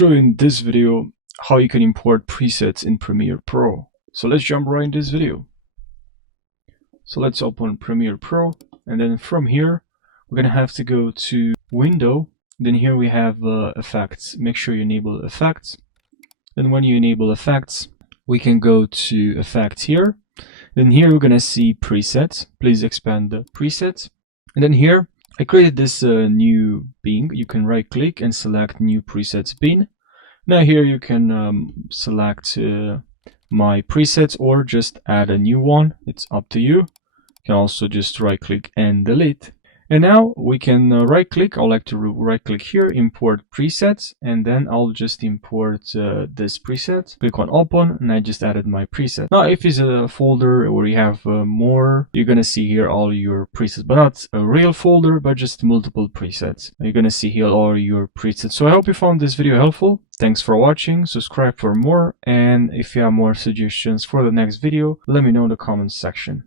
show you in this video how you can import presets in Premiere Pro. So let's jump right in this video. So let's open Premiere Pro, and then from here we're gonna have to go to Window. Then here we have effects. Make sure you enable effects. Then when you enable effects, we can go to effects here. Then here we're gonna see presets. Please expand the presets. And then here I created this new bin. You can right click and select new presets bin. Now here you can select my presets or just add a new one. It's up to you. You can also just right click and delete. And now we can right click. I like to right click here, import presets, and then I'll just import this preset. Click on open, and I just added my preset. Now if it's a folder where you have more, you're gonna see here all your presets, but not a real folder, but just multiple presets. You're gonna see here all your presets. So I hope you found this video helpful. Thanks for watching. Subscribe for more, and if you have more suggestions for the next video, let me know in the comments section.